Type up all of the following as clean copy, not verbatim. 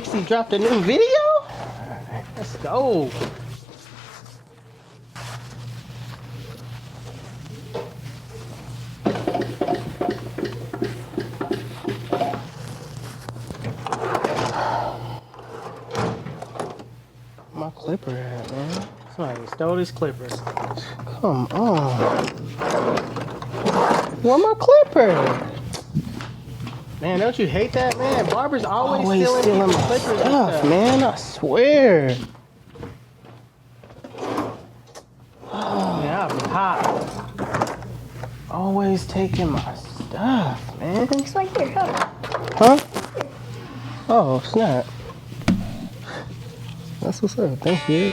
360 dropped a new video? Alright, let's go. My clipper at, man? Somebody stole these clippers. Come on. Where my clipper? Man, don't you hate that, man? Barbers always stealing my clippers stuff, man. I swear. Oh, yeah, I'll be hot. Always taking my stuff, man. Looks like your hook. Huh? Oh, snap. That's what's up. Thank you.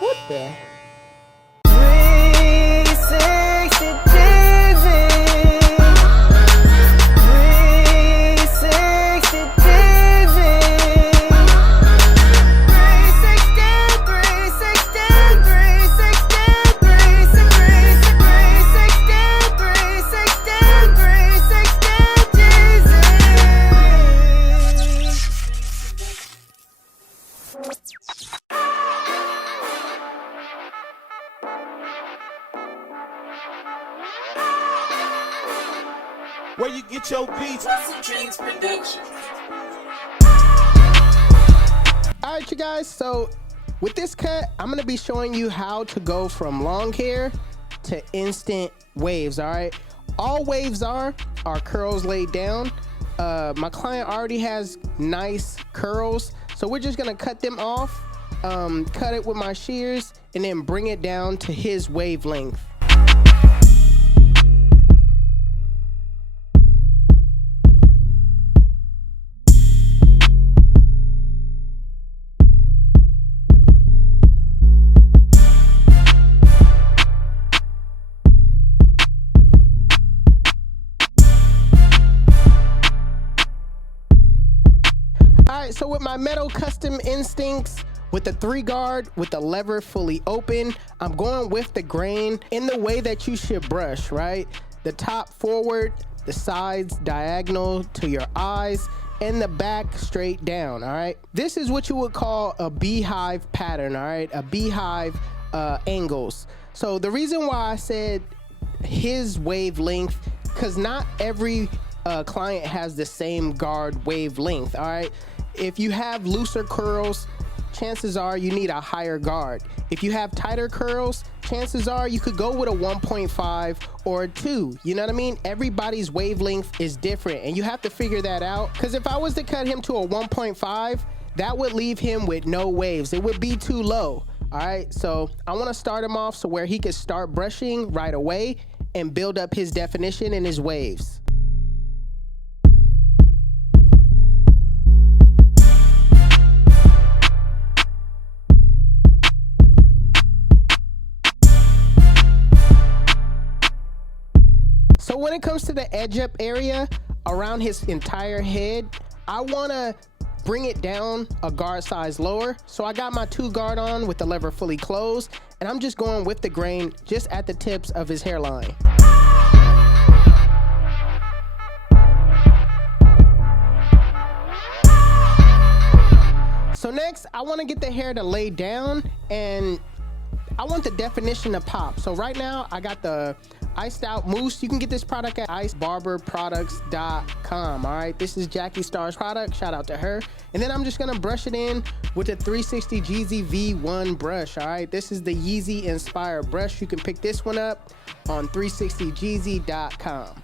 What the? Where you get your beats? HustleDreamProduction. Alright, you guys, so with this cut, I'm going to be showing you how to go from long hair to instant waves, alright? All waves are curls laid down. My client already has nice curls, so we're just going to cut them off, cut it with my shears, and then bring it down to his wavelength. Alright, so with my Metal Custom Instincts, with the 3-guard, with the lever fully open, I'm going with the grain in the way that you should brush, right? The top forward, the sides diagonal to your eyes, and the back straight down, alright? This is what you would call a beehive pattern, alright? A beehive angles. So the reason why I said his wavelength, because not every client has the same guard wavelength, alright? If you have looser curls, chances are you need a higher guard. If you have tighter curls, chances are you could go with a 1.5 or a 2. You know what I mean? Everybody's wavelength is different, and you have to figure that out. Because if I was to cut him to a 1.5, that would leave him with no waves. It would be too low. All right, so I want to start him off so where he can start brushing right away and build up his definition and his waves. So when it comes to the edge up area around his entire head, I want to bring it down a guard size lower. So I got my 2-guard on with the lever fully closed, and I'm just going with the grain just at the tips of his hairline. So next, I want to get the hair to lay down, and I want the definition to pop. So right now, I got the iced out mousse. You can get this product at icebarberproducts.com. All right, this is Jackie Star's product. Shout out to her. And then I'm just gonna brush it in with the 360 Jeezy V1 brush. All right, this is the Yeezy inspired brush. You can pick this one up on 360jeezy.com.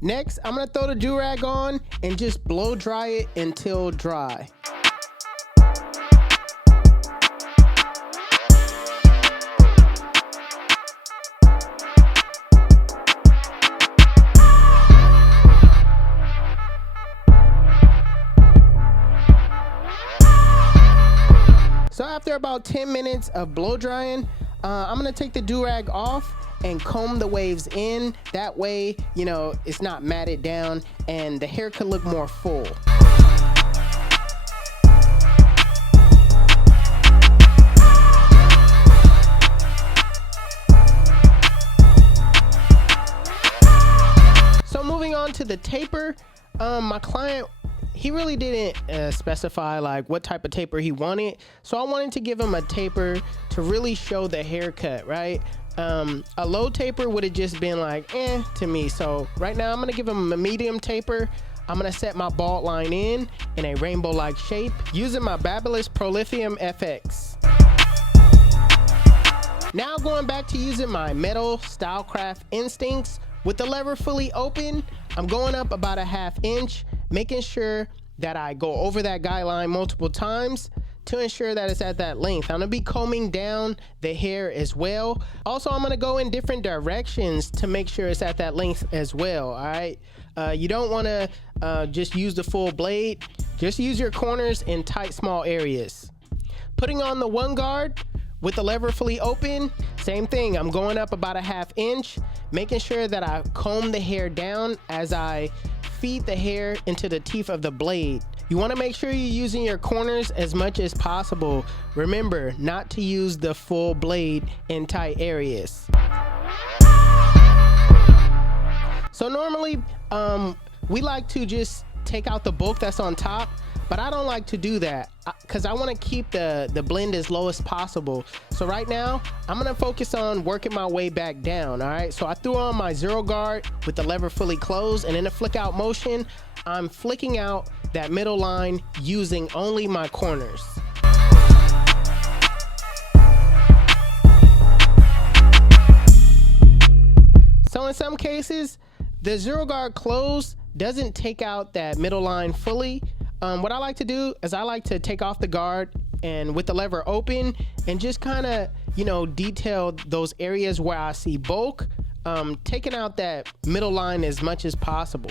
Next, I'm gonna throw the do-rag on and just blow dry it until dry. So after about 10 minutes of blow drying, I'm gonna take the do-rag off and comb the waves in. That way, you know, it's not matted down and the hair could look more full. So moving on to the taper, my client, he really didn't specify like what type of taper he wanted. So I wanted to give him a taper to really show the haircut, right? A low taper would have just been like, to me. So right now I'm gonna give him a medium taper. I'm gonna set my bald line in a rainbow-like shape using my Babyliss Prolithium FX. Now going back to using my metal Stylecraft instincts. With the lever fully open, I'm going up about a ½ inch, making sure that I go over that guideline multiple times to ensure that it's at that length. I'm gonna be combing down the hair as well. Also, I'm gonna go in different directions to make sure it's at that length as well, all right? You don't wanna just use the full blade. Just use your corners in tight, small areas. Putting on the one guard, with the lever fully open, same thing. I'm going up about a ½ inch, making sure that I comb the hair down as I feed the hair into the teeth of the blade. You want to make sure you're using your corners as much as possible. Remember not to use the full blade in tight areas. So normally, we like to just take out the bulk that's on top, but I don't like to do that because I want to keep the blend as low as possible. So right now, I'm gonna focus on working my way back down, all right? So I threw on my zero guard with the lever fully closed, and in a flick out motion, I'm flicking out that middle line using only my corners. So in some cases, the zero guard close doesn't take out that middle line fully. What I like to do is I like to take off the guard and with the lever open and just kind of, you know, detail those areas where I see bulk, taking out that middle line as much as possible.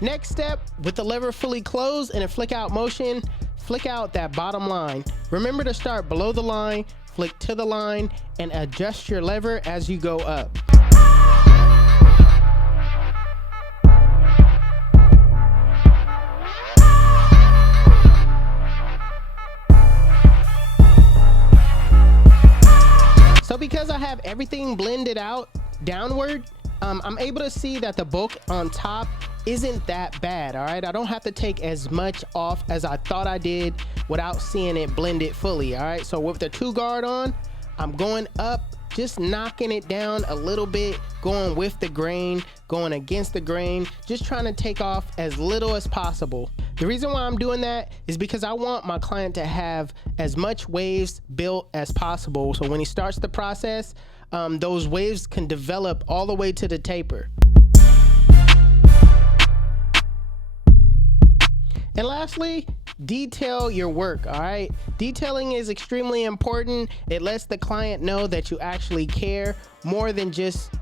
Next step, with the lever fully closed in a flick out motion, flick out that bottom line. Remember to start below the line, flick to the line, and adjust your lever as you go up. So because I have everything blended out downward, I'm able to see that the bulk on top isn't that bad, all right? I don't have to take as much off as I thought I did without seeing it blended fully, all right? So with the two guard on, I'm going up, just knocking it down a little bit, going with the grain, going against the grain, just trying to take off as little as possible. The reason why I'm doing that is because I want my client to have as much waves built as possible. So when he starts the process, those waves can develop all the way to the taper. And lastly, detail your work, all right? Detailing is extremely important. It lets the client know that you actually care more than just,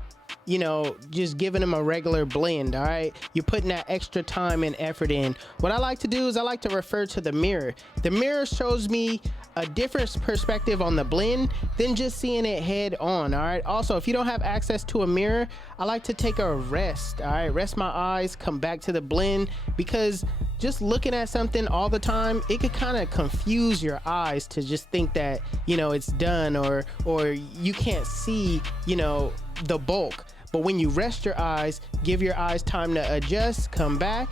you know, just giving them a regular blend, all right? You're putting that extra time and effort in. What I like to do is I like to refer to the mirror. The mirror shows me a different perspective on the blend than just seeing it head on, all right? Also, if you don't have access to a mirror, I like to take a rest, all right? Rest my eyes, come back to the blend, because just looking at something all the time, it could kind of confuse your eyes to just think that, you know, it's done or you can't see, you know, the bulk. But when you rest your eyes, give your eyes time to adjust, come back,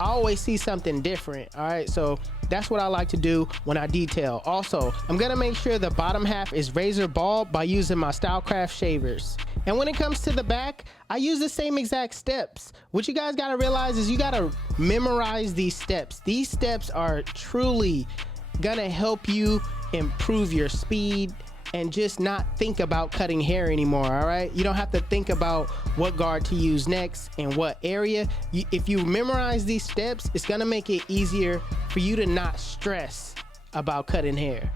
I always see something different, all right? So that's what I like to do when I detail. Also, I'm gonna make sure the bottom half is razor bald by using my Stylecraft shavers. And when it comes to the back, I use the same exact steps. What you guys gotta realize is you gotta memorize these steps. These steps are truly gonna help you improve your speed and just not think about cutting hair anymore, all right? You don't have to think about what guard to use next and what area. If you memorize these steps, it's gonna make it easier for you to not stress about cutting hair.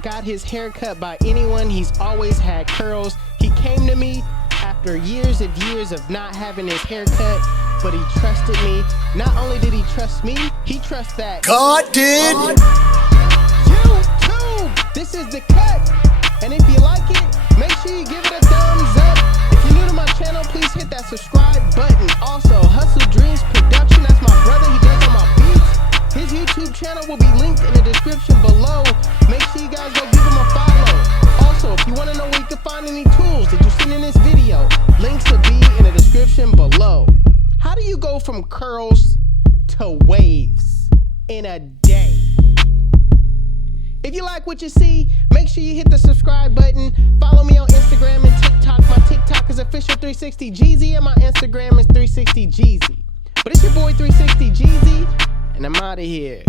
got his hair cut by anyone. He's always had curls. He came to me after years and years of not having his hair cut, but he trusted me. Not only did he trust me, he trusts that God did. YouTube. This is the cut. And if you like it, make sure you give it a thumbs up. If you're new to my channel, please hit that subscribe button. Also, HustleDreamProduction, that's my brother. He does all my beats. His YouTube channel will be linked in the description below. Make sure you guys go give him a follow. Also, if you want to know where you can find any tools that you've seen in this video, links will be in the description below. How do you go from curls to waves in a day? If you like what you see, make sure you hit the subscribe button. Follow me on Instagram and TikTok. My TikTok is official360Jeezy and my Instagram is 360Jeezy. But it's your boy 360Jeezy, and I'm out of here.